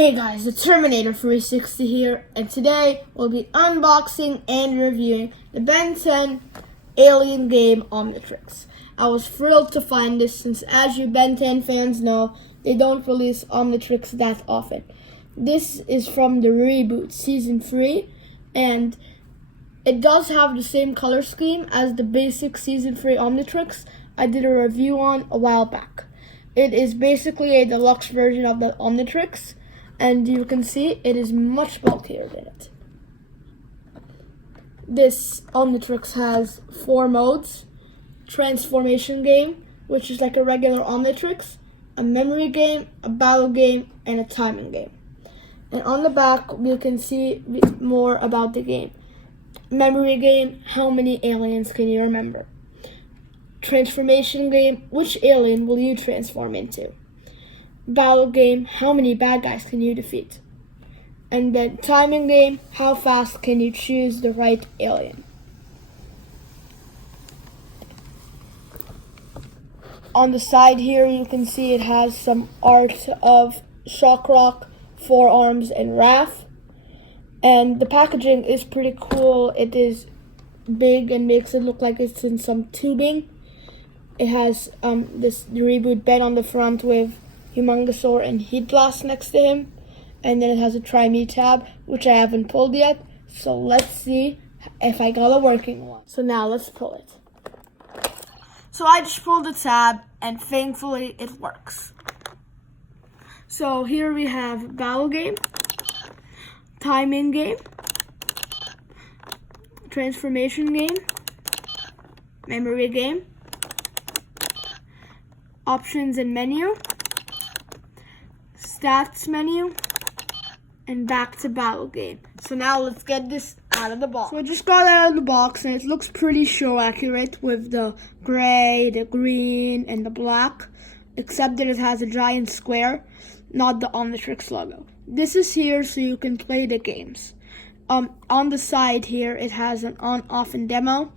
Hey guys, the Terminator 360 here, and today we'll be unboxing and reviewing the Ben 10 alien game Omnitrix. I was thrilled to find this since, as you Ben 10 fans know, they don't release Omnitrix that often. This is from the reboot Season 3, and it does have the same color scheme as the basic Season 3 Omnitrix I did a review on a while back. It is basically a deluxe version of the Omnitrix, and you can see it is much bulkier than it. This Omnitrix has 4 modes: transformation game, which is like a regular Omnitrix, a memory game, a battle game, and a timing game. And on the back, you can see more about the game. Memory game, how many aliens can you remember? Transformation game, which alien will you transform into? Battle game, how many bad guys can you defeat? And then timing game, how fast can you choose the right alien? On the side here, you can see it has some art of Shockrock, Four Arms, and Raph. And the packaging is pretty cool. It is big and makes it look like it's in some tubing. It has the reboot Ben on the front with Humongosaur and Heat Blast next to him, and then it has a Try Me tab, which I haven't pulled yet, so let's see if I got a working one. So now let's pull it. So I just pulled the tab, and thankfully it works. So here we have battle game, timing game, transformation game, memory game, options and menu, stats menu, and back to battle game. So now let's get this out of the box. So I just got it out of the box, and it looks pretty show accurate with the gray, the green, and the black, except that it has a giant square, not the Omnitrix logo. This is here so you can play the games. On the side here, it has an on, off, and demo.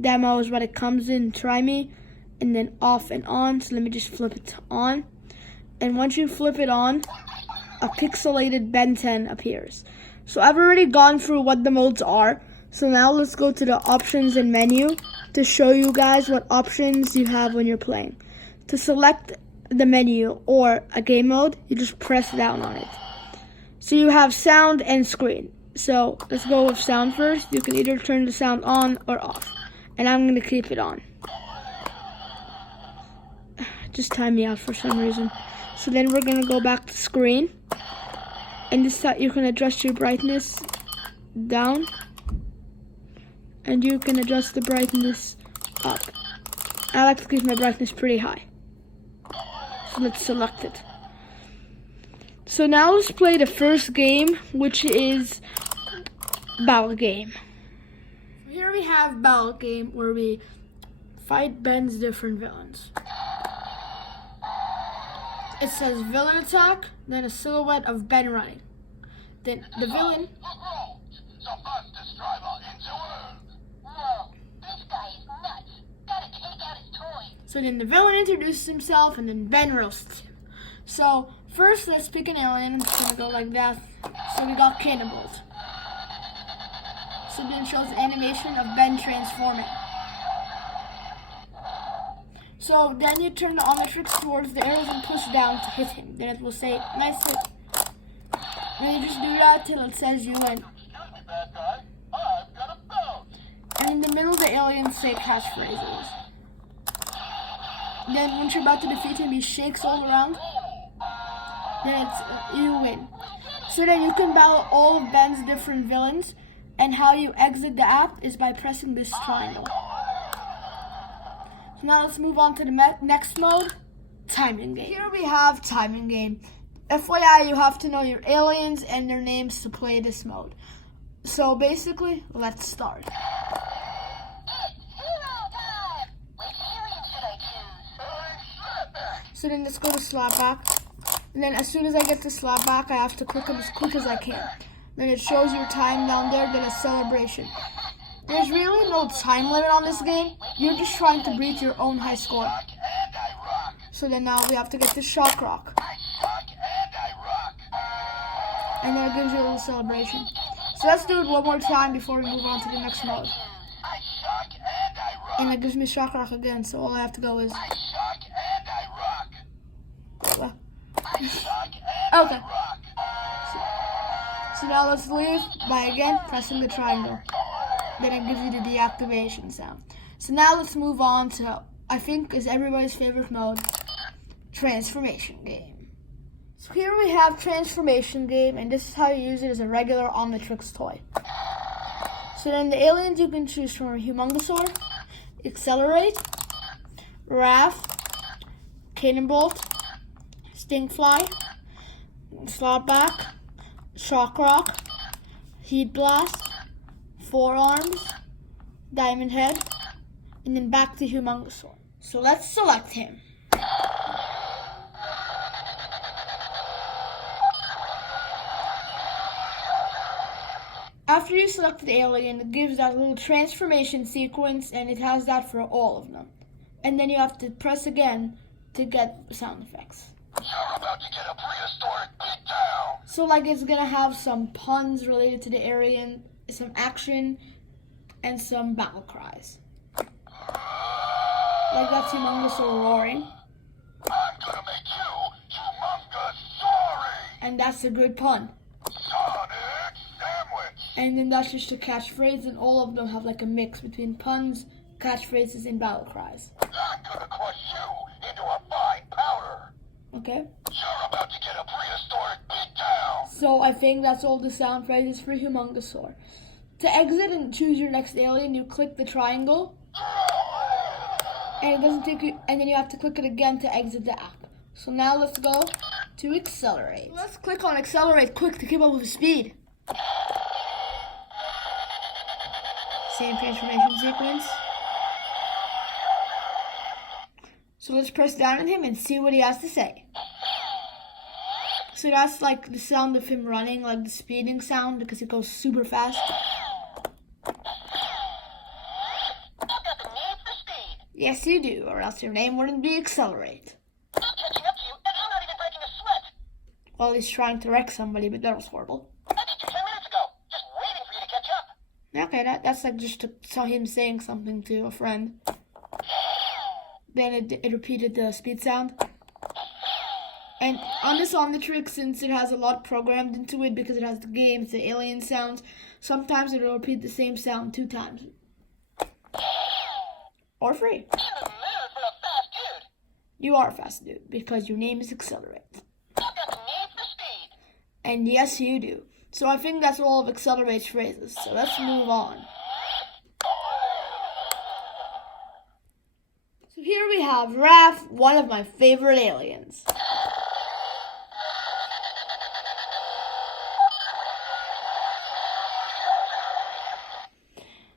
Demo is what it comes in, Try Me, and then off and on. So let me just flip it on. And once you flip it on, a pixelated Ben 10 appears. So I've already gone through what the modes are. So now let's go to the options and menu to show you guys what options you have when you're playing. To select the menu or a game mode, you just press down on it. So you have sound and screen. So let's go with sound first. You can either turn the sound on or off. And I'm going to keep it on. Just timed me out for some reason. So then we're going to go back to screen. And this time you can adjust your brightness down. And you can adjust the brightness up. I like to keep my brightness pretty high. So let's select it. So now let's play the first game, which is battle game. Here we have battle game, where we fight Ben's different villains. It says villain attack, then a silhouette of Ben running. Then the villain. So first destroyer into Earth. Whoa, this guy is nuts. Gotta take out his toy. So then the villain introduces himself, and then Ben roasts him. So first, let's pick an alien. I'm just gonna go like that. So we got cannibals. So then it shows the animation of Ben transforming. So then you turn the Omnitrix towards the arrows and push down to hit him. Then it will say, nice hit. Then you just do that till it says you win. Excuse me, bad guy. I've got a bone. And in the middle, the aliens say catchphrases. Then once you're about to defeat him, he shakes all around. Then it's, you win. So then you can battle all of Ben's different villains. And how you exit the app is by pressing this triangle. So now let's move on to the next mode, timing game. Here we have timing game. FYI, you have to know your aliens and their names to play this mode. So basically, let's start. It's hero time. Which alien should I choose? So then let's go to Slapback. And then as soon as I get to Slapback, I have to click on as quick as I can. Then it shows your time down there, then a celebration. There's really no time limit on this game. You're just trying to beat your own high score. And I rock. So then now we have to get to Shockrock. I suck and I rock. And then it gives you a little celebration. So let's do it one more time before we move on to the next mode. I shock and I rock. And it gives me shock rock again, so all I have to go is... I shock and I rock. Well, I shock and okay. I rock. So now let's leave by again pressing the triangle. Then it gives you the deactivation sound. So now let's move on to, I think is everybody's favorite mode, transformation game. So here we have transformation game, and this is how you use it as a regular Omnitrix toy. So then the aliens you can choose from are Humongosaur, Accelerate, Raft, Cannonbolt, Stinkfly, Slapback, Shock Rock, Heat Blast, Forearms, Diamond Head, and then back to Humongosaur. So let's select him. After you select the alien, it gives that little transformation sequence, and it has that for all of them. And then you have to press again to get sound effects. You're about to get a prehistoric beatdown. So like it's gonna have some puns related to the alien, some action, and some battle cries. Like that's Humongosaur roaring. I'm gonna make you humongous. And that's a good pun. Sonic sandwich. And then that's just a catchphrase, and all of them have like a mix between puns, catchphrases, and battle cries. I'm gonna crush you into a fine powder. Okay? You're about to get a prehistoric beatdown. So I think that's all the sound phrases for Humongosaur. To exit and choose your next alien, you click the triangle, and it doesn't take you, and then you have to click it again to exit the app. So now let's go to Accelerate. Let's click on Accelerate quick to keep up with the speed. Same transformation sequence. So let's press down on him and see what he has to say. So that's like the sound of him running, like the speeding sound, because it goes super fast. I've got the need for speed. Yes, you do, or else your name wouldn't be Accelerate. I'm catching up to you, and I'm not even breaking a sweat. Well, he's trying to wreck somebody, but that was horrible. I beat you 10 minutes ago, just waiting for you to catch up. Okay, that's like just saw him saying something to a friend. Then it repeated the speed sound. And on this Omnitrix, since it has a lot programmed into it because it has the games, the alien sounds, sometimes it'll repeat the same sound 2 times. Or 3. In the mood for a fast dude. You are a fast dude because your name is Accelerate. I've got the need for speed. And yes, you do. So I think that's all of Accelerate's phrases. So let's move on. So here we have Raph, one of my favorite aliens.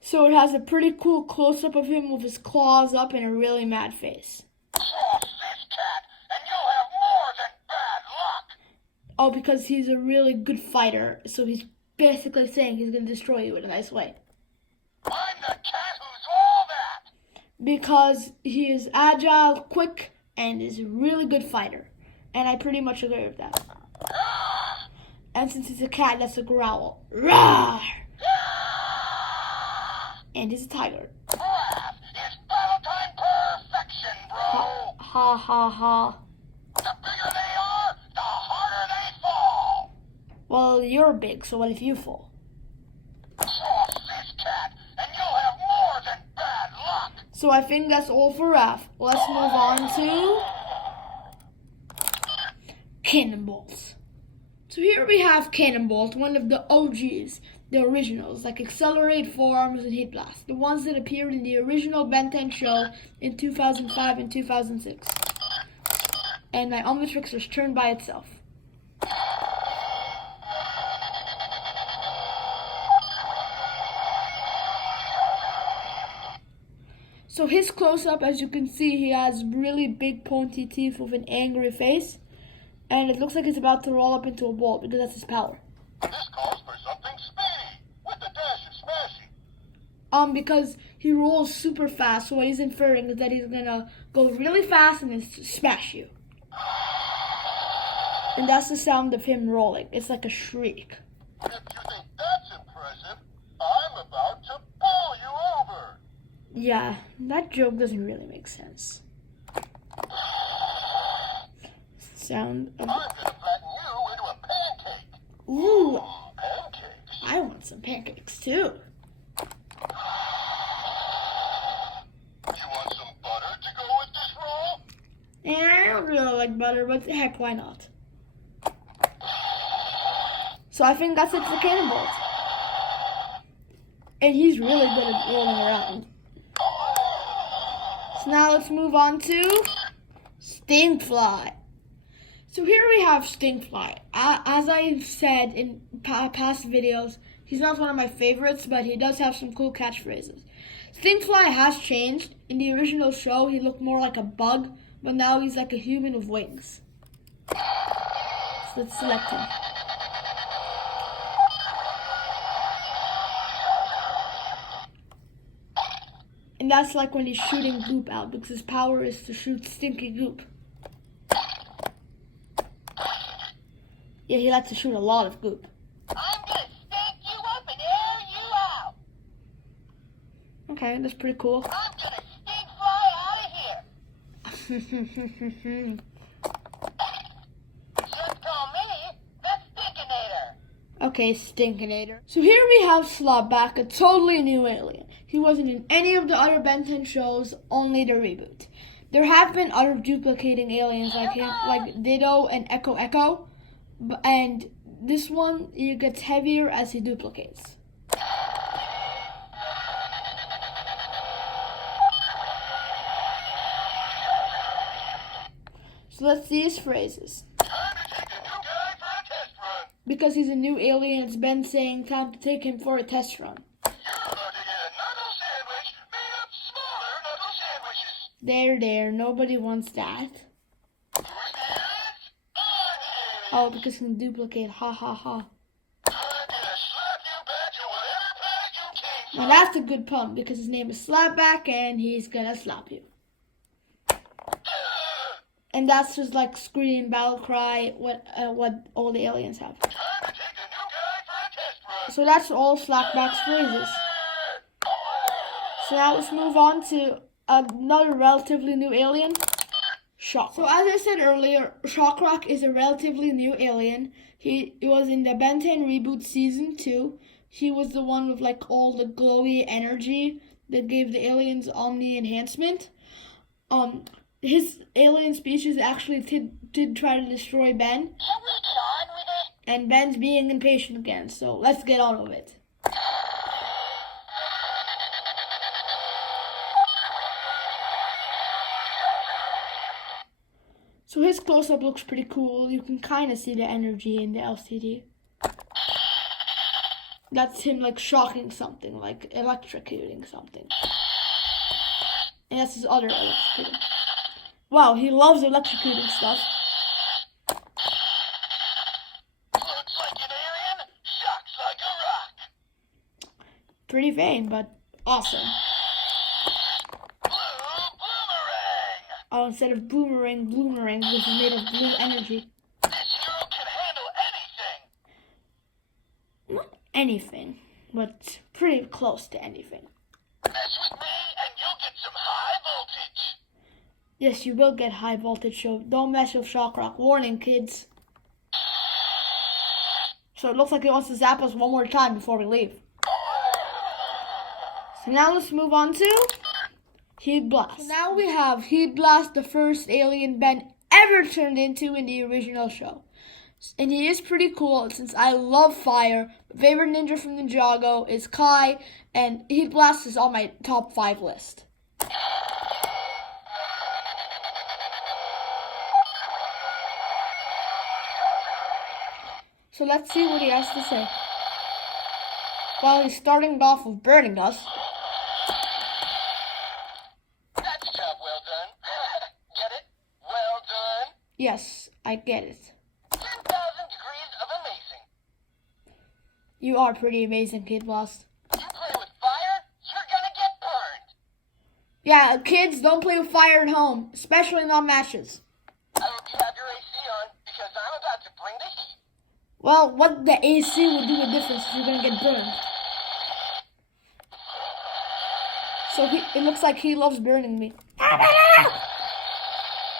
So it has a pretty cool close-up of him with his claws up and a really mad face. Cross this cat, and you'll have more than bad luck. Oh, because he's a really good fighter, so he's basically saying he's going to destroy you in a nice way. I'm the cat who's all that. Because he is agile, quick, and is a really good fighter. And I pretty much agree with that. And since he's a cat, that's a growl. Roar! And he's a tiger. Raph, it's battle time perfection, bro. Ha ha ha. The bigger they are, the harder they fall. Well, you're big, so what if you fall? Cross this cat, and you'll have more than bad luck. So I think that's all for Raph. Let's move on to Cannonballs. So here we have Cannonballs, one of the OGs, the originals, like Accelerate, Forearms, and Heat Blast, the ones that appeared in the original Ben 10 show in 2005 and 2006. And my Omnitrix was turned by itself. So his close-up, as you can see, he has really big pointy teeth with an angry face. And it looks like he's about to roll up into a ball because that's his power. This calls for something speedy, with the dash and smashing. Because he rolls super fast, so what he's inferring is that he's gonna go really fast and then smash you. And that's the sound of him rolling. It's like a shriek. If you think that's impressive, I'm about to pull you over. Yeah, that joke doesn't really make sense. Sound of... I'm gonna flatten you into a pancake. Ooh, Pancakes? I want some pancakes too. You want some butter to go with this roll? And I don't really like butter, but heck, why not? So I think that's it for cannonballs. And he's really good at rolling around. So now let's move on to Stinkfly. So here we have Stinkfly. As I've said in past videos, he's not one of my favorites, but he does have some cool catchphrases. Stinkfly has changed. In the original show, he looked more like a bug, but now he's like a human with wings. So let's select him. And that's like when he's shooting goop out, because his power is to shoot stinky goop. Yeah, he likes to shoot a lot of goop. I'm gonna stink you up and air you out. Okay, that's pretty cool. I'm gonna stink fly out of here. Just call me the Stinkinator. Okay, Stinkinator. So here we have Slapback, a totally new alien. He wasn't in any of the other Ben 10 shows, only the reboot. There have been other duplicating aliens like him, like Ditto and Echo Echo, and this one, he gets heavier as he duplicates. So let's see his phrases. Time to take the new guy for a test run. Because he's a new alien, it's Ben saying time to take him for a test run. You're about to get a knuckle sandwich made of smaller knuckle sandwiches. There, nobody wants that. Who's the aliens? I'm the Oh, aliens. because he can duplicate, ha ha ha. I'm gonna slap you back to whatever planet you came Now from. that's a good pun, because his name is Slapback and he's gonna slap you. And that's just like scream, battle cry, what all the aliens have. Time to take the new guy for a test run. So that's all Slapback's phrases. So now let's move on to another relatively new alien, Shockrock. So as I said earlier, Shockrock is a relatively new alien. He was in the Ben 10 reboot season 2. He was the one with like all the glowy energy that gave the aliens Omni enhancement. His alien species actually did try to destroy Ben. Can we get on with it? And Ben's being impatient again, so let's get on with it. So his close-up looks pretty cool. You can kind of see the energy in the LCD. That's him like shocking something, like electrocuting something. And that's his other electrocuting. Wow, he loves electrocuting stuff. Looks like an alien, shocks like a rock. Pretty vain, but awesome. Blue boomerang. Oh, instead of boomerang, which is made of blue energy. This hero can handle anything. Not anything, but pretty close to anything. Mess with me and you'll get some high voltage. Yes, you will get high voltage, so don't mess with Shockrock. Warning, kids. So it looks like he wants to zap us one more time before we leave. So now let's move on to Heat Blast. So now we have Heat Blast, the first alien Ben ever turned into in the original show. And he is pretty cool since I love fire. My favorite ninja from Ninjago is Kai, and Heat Blast is on my top 5 list. So let's see what he has to say. Well, he's starting off with burning us. That's job well done. Get it? Well done. Yes, I get it. 10,000 degrees of amazing. You are pretty amazing, Kid Blast. You play with fire, you're gonna get burned. Yeah, kids, don't play with fire at home, especially not matches. I hope you have your AC on because I'm about to Well, what the AC would do a difference if you're gonna get burned. So it looks like he loves burning me.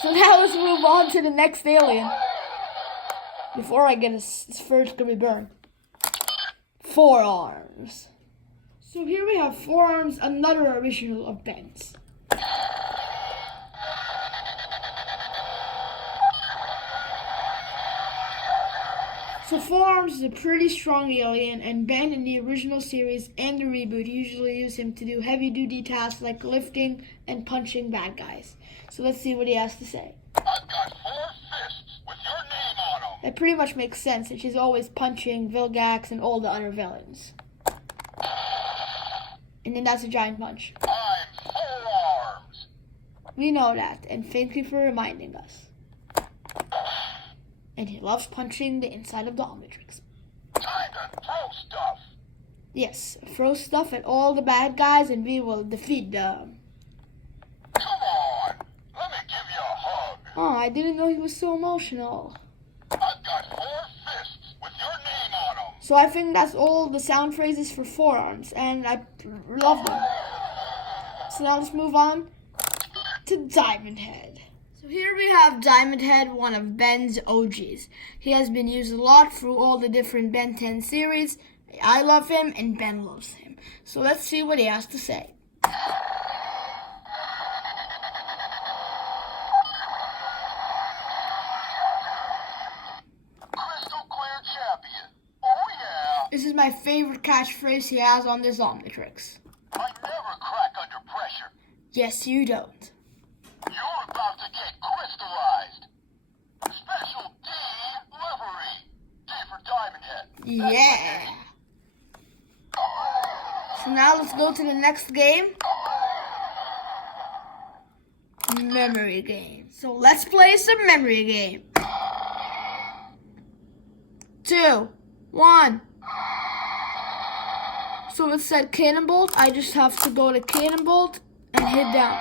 So now let's move on to the next alien. Before I get his first to be burned. Forearms. So here we have Forearms, another original of Ben's. So Forearms is a pretty strong alien, and Ben in the original series and the reboot usually use him to do heavy-duty tasks like lifting and punching bad guys. So let's see what he has to say. I've got 4 fists with your name on them. That pretty much makes sense, since she's always punching Vilgax and all the other villains. And then that's a giant punch. I'm Forearms. We know that, and thank you for reminding us. And he loves punching the inside of the Omnitrix. Time to throw stuff. Yes, throw stuff at all the bad guys and we will defeat them. Come on, let me give you a hug. Oh, I didn't know he was so emotional. I've got 4 fists with your name on them. So I think that's all the sound phrases for Forearms, and I love them. So now let's move on to Diamond Head. So here we have Diamond Head, one of Ben's OGs. He has been used a lot through all the different Ben 10 series. I love him and Ben loves him. So let's see what he has to say. Crystal clear champion. Oh yeah. This is my favorite catchphrase he has on this Omnitrix. I never crack under pressure. Yes, you don't. You're about to get crystallized. Special D livery. D for Diamond Head. Yeah. So now let's go to the next game. Memory game. So let's play some memory game. 2, 1. So it said Cannonbolt. I just have to go to Cannonbolt and hit down.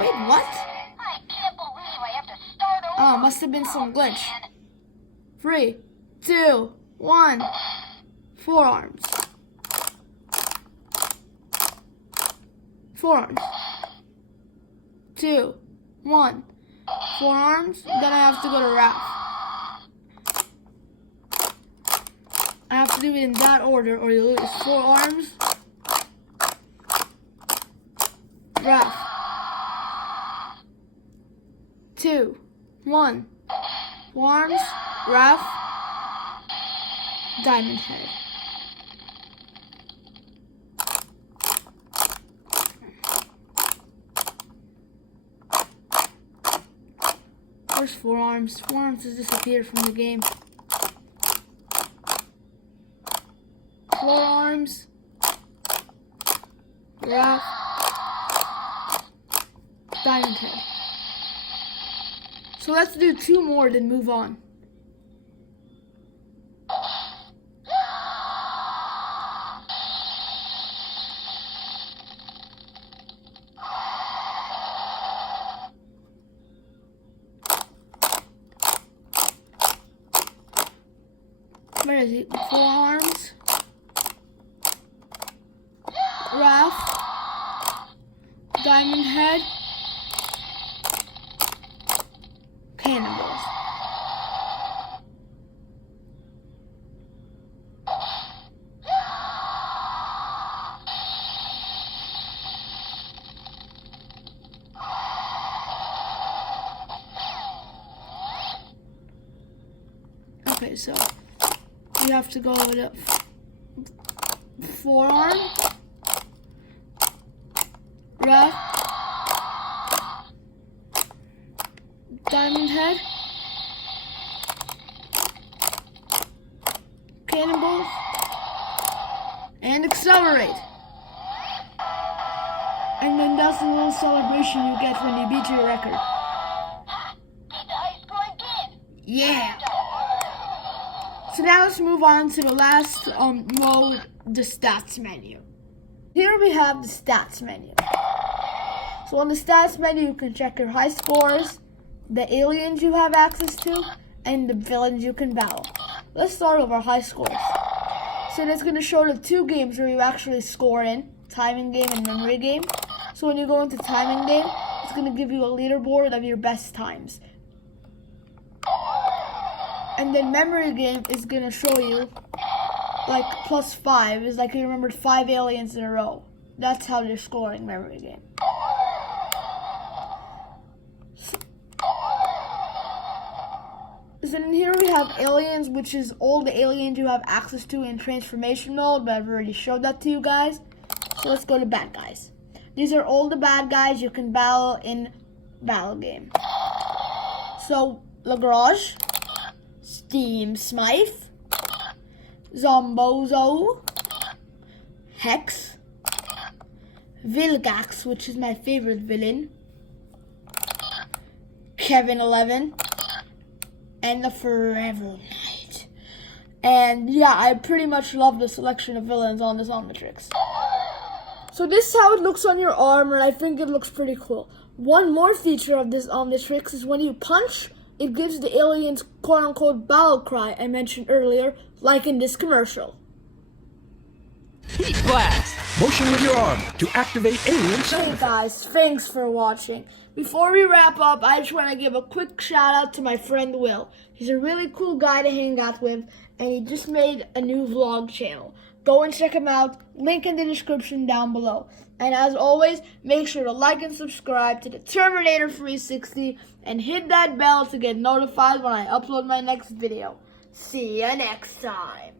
Wait, what? I can't believe I have to start over. Oh, must have been some glitch. 3, 2, 1. Forearms. Forearms. 2, 1. Forearms. Then I have to go to Wrath. I have to do it in that order or you'll lose. Forearms. Wrath. 2, 1. Forearms. Wrath. Diamond Head. Where's Forearms? Forearms has disappeared from the game. Forearms. Wrath. Diamond Head. So let's do 2 more, then move on. Where is it? Forearms. Wrath. Diamond Head. Cannonballs. Okay, so you have to go with a forearm, Wrath, Diamond Head, Cannonballs, and Accelerate. And then that's a little celebration you get when you beat your record. Beat the high score again. Yeah! So now let's move on to the last mode, the stats menu. Here we have the stats menu. So on the stats menu, you can check your high scores, the aliens you have access to, and the villains you can battle. Let's start with our high scores. So it's going to show the 2 games where you actually score in, timing game and memory game. So when you go into timing game, it's going to give you a leaderboard of your best times. And then memory game is going to show you like +5 is like you remembered 5 aliens in a row. That's how you're scoring memory game. So in here we have aliens, which is all the aliens you have access to in transformation mode, but I've already showed that to you guys. So let's go to bad guys. These are all the bad guys you can battle in battle game. So Lagrage, Steam Smythe, Zombozo, Hex, Vilgax, which is my favorite villain, Kevin 11, and the Forever Knight. And yeah, I pretty much love the selection of villains on this Omnitrix. So this is how it looks on your arm, and I think it looks pretty cool. One more feature of this Omnitrix is when you punch, it gives the aliens quote-unquote battle cry I mentioned earlier, like in this commercial. Heat blast! Motion with your arm to activate alien sound Hey effects. guys, thanks for watching. Before we wrap up, I just want to give a quick shout out to my friend Will. He's a really cool guy to hang out with, and he just made a new vlog channel. Go and check him out, link in the description down below. And as always, make sure to like and subscribe to the Terminator 360 and hit that bell to get notified when I upload my next video. See ya next time.